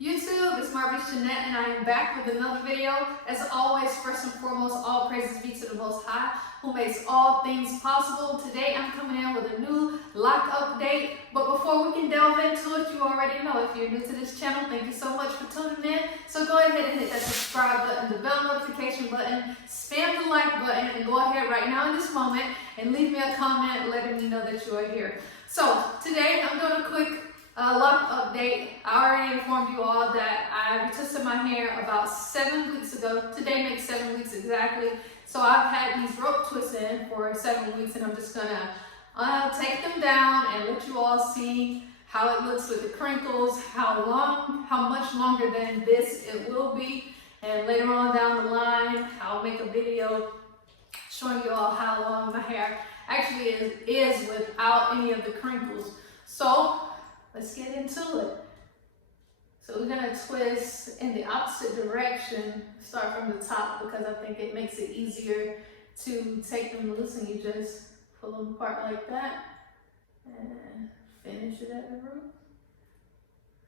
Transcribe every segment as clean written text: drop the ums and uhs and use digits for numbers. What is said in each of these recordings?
YouTube, it's Marvelous Jeanette, and I am back with another video. As always, first and foremost, all praises be to the Most High, who makes all things possible. Today, I'm coming in with a new lock update. But before we can delve into it, you already know, if you're new to this channel, thank you so much for tuning in. So go ahead and hit that subscribe button, the bell notification button, spam the like button, and go ahead right now in this moment and leave me a comment letting me know that you are here. So today, I'm doing a quick lock update. I already informed you all that I retwisted my hair about 7 weeks ago. Today makes 7 weeks exactly. So I've had these rope twists in for 7 weeks, and I'm just gonna take them down and let you all see how it looks with the crinkles, how much longer than this it will be. And later on down the line, I'll make a video showing you all how long my hair actually is without any of the crinkles. So let's get into it. So we're gonna twist in the opposite direction, start from the top, because I think it makes it easier to take them loose, and you just pull them apart like that and finish it at the root.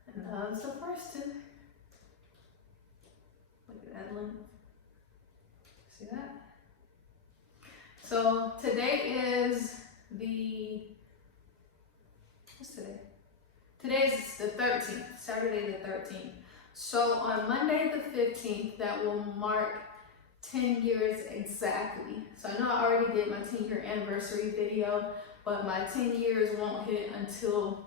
And that's the first two. Look at that length. See that? So today is what's today? Today is the 13th, Saturday the 13th. So on Monday the 15th, that will mark 10 years exactly. So I know I already did my 10-year anniversary video, but my 10 years won't hit until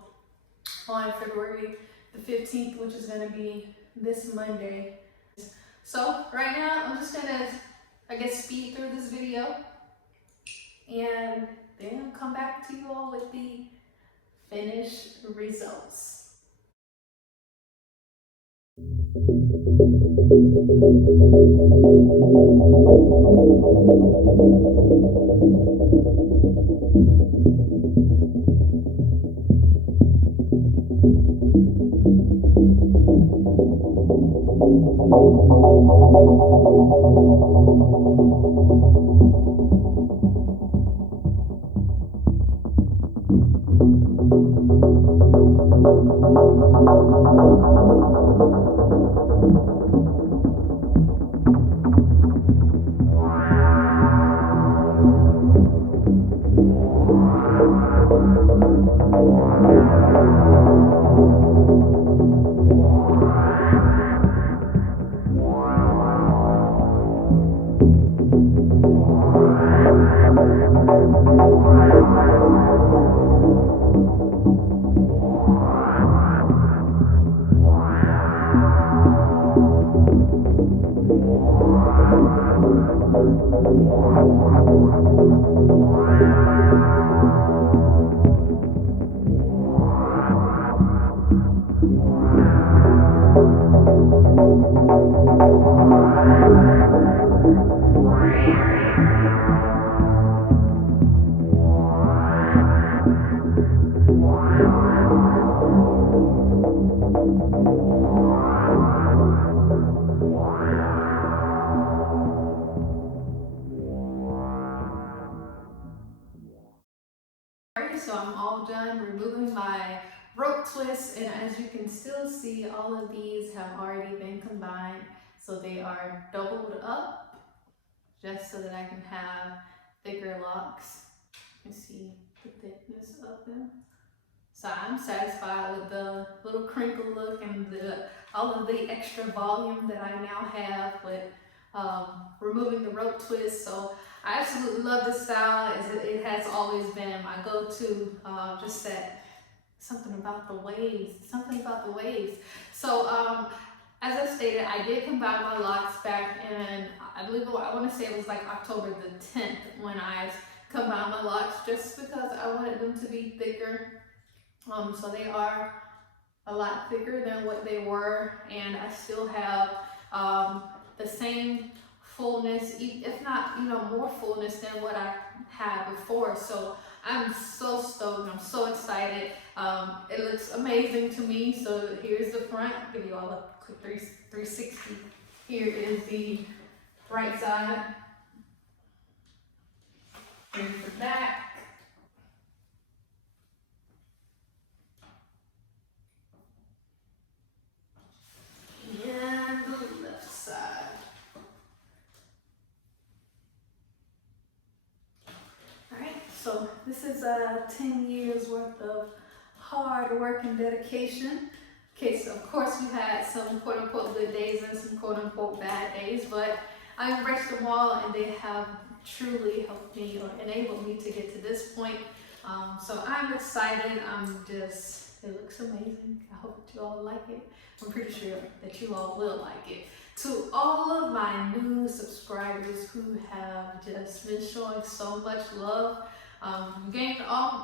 on February the 15th, which is gonna be this Monday. So right now, I'm just gonna, speed through this video and then come back to you all with the finished results. So I'm all done removing my rope twists, and as you can still see, all of these have already been combined. So they are doubled up just so that I can have thicker locks. You can see the thickness of them. So I'm satisfied with the little crinkle look and all of the extra volume that I now have with removing the rope twist. So I absolutely love this style, as it has always been my go-to. Just that something about the waves. So as I stated, I did combine my locks back in, I want to say it was like October the 10th when I combined my locks, just because I wanted them to be thicker. So they are a lot thicker than what they were, and I still have the same fullness, if not, more fullness than what I had before. So I'm so stoked, I'm so excited. It looks amazing to me. So here's the front. I'll give you all a quick 360. Here is the right side. Here's the back. This is 10 years worth of hard work and dedication. Okay, so of course we had some quote unquote good days and some quote unquote bad days, but I embraced them all and they have truly helped me or enabled me to get to this point. So I'm excited. It looks amazing. I hope that you all like it. I'm pretty sure that you all will like it. To all of my new subscribers who have just been showing so much love, gained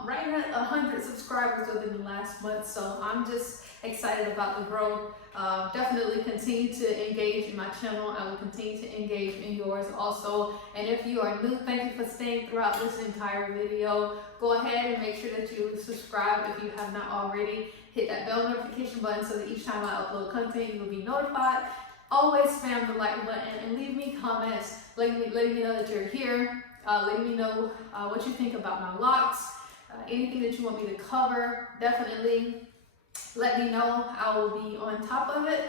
right at 100 subscribers within the last month, so I'm just excited about the growth. Definitely continue to engage in my channel. I will continue to engage in yours also. And if you are new, thank you for staying throughout this entire video. Go ahead and make sure that you subscribe if you have not already. Hit that bell notification button so that each time I upload content, you will be notified. Always spam the like button and leave me comments letting me know that you're here. Letting me know what you think about my locks, anything that you want me to cover. Definitely let me know. I will be on top of it,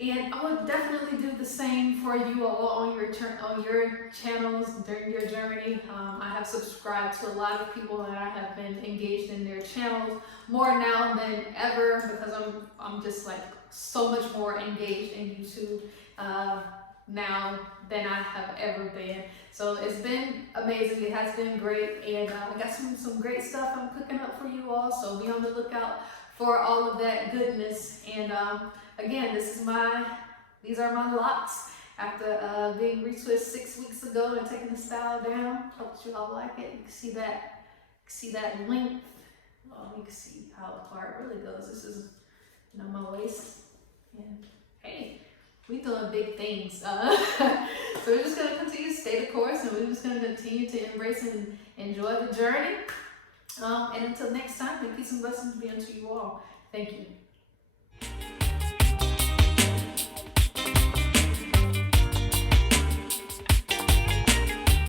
and I will definitely do the same for you all on your channels during your journey. I have subscribed to a lot of people and I have been engaged in their channels more now than ever because I'm just like so much more engaged in YouTube now than I have ever been. So it's been amazing. It has been great, and I got some great stuff I'm cooking up for you all. So be on the lookout for all of that goodness. And again, these are my locks after being retwisted 6 weeks ago and taking the style down. Hope you all like it. You can see that length. You can see how far it really goes. This is my waist, and hey, we doing big things. So we're just gonna continue to stay the course, and we're just gonna continue to embrace and enjoy the journey. And until next time, may peace and blessings be unto you all. Thank you.